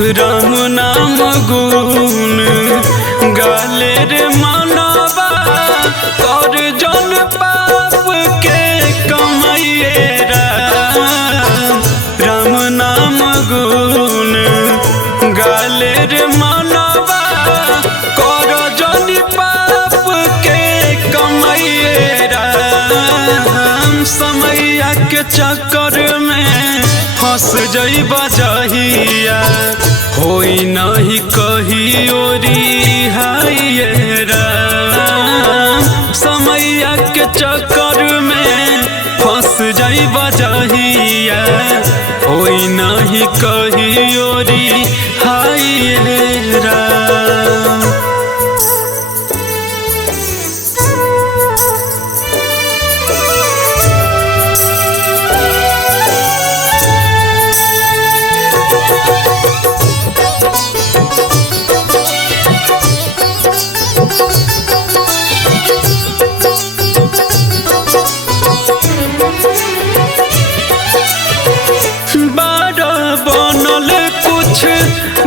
राम नाम गुण गाले रे मानवा कर जन पाप के कमाइए राम नाम गुण गाले रे मानवा कर जन पाप के कमाइए राम। समैया के चक्कर में फंस जइबा जहिया होई नहीं कही ओरी हाय राम। समैया के चक्कर में फंस जइबा जहिया होई नहीं कही ओरी हाय राम।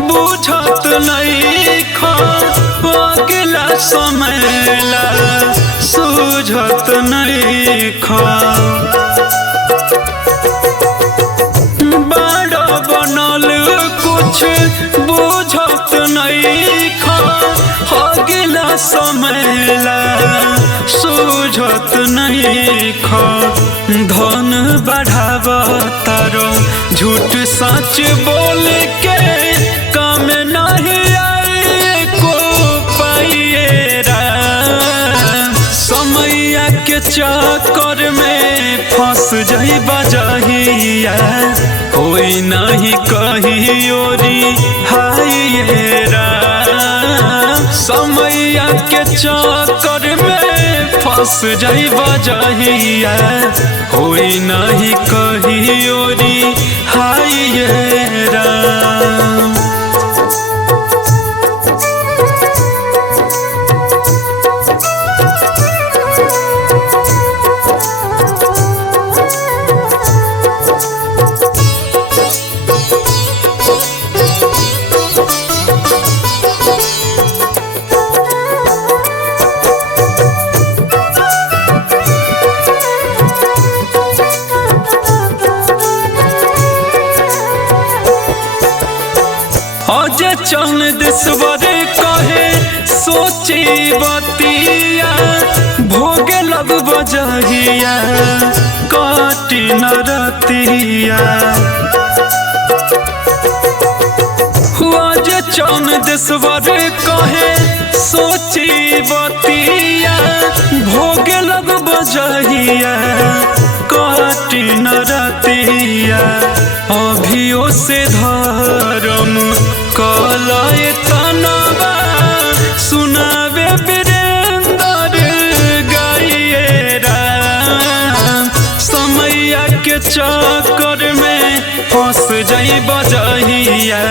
बुझत नहीं अगला समयला सूझत नहीं बड़ा बनल कुछ बुझत नहीं अगला समयला सूझत नहीं धन बढ़ाव तारो झूठ सच बोल के काम नहीं आए को पाइए राम। समैया के चक्कर में फंस जइबा जहिया कोई नहीं कही ओरी हाय राम। समैया के चक्कर में फंस जइबा जहिया कोई नहीं कही ओरी हाय राम। अजय चंदेश्वर कहे सोची बतिया भोगे लग बजहिया काटी न रतिया। अजय चंदेश्वर कहे सोची बतिया भोगे लग बजहिया काटी न रतिया। अभियो से धर्म कलय तनवा सुनावे वीरेंद्र गाइए राम। समैया के चक्कर में फंस जइबा जहिया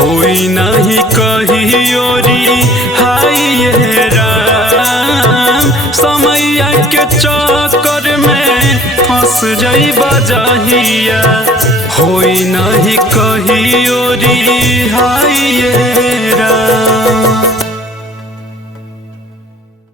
होई नहीं कही ओरी हाय राम। समैया के चक्कर में फंस जइबा जहिया होई नहीं कही ओरी हाय राम।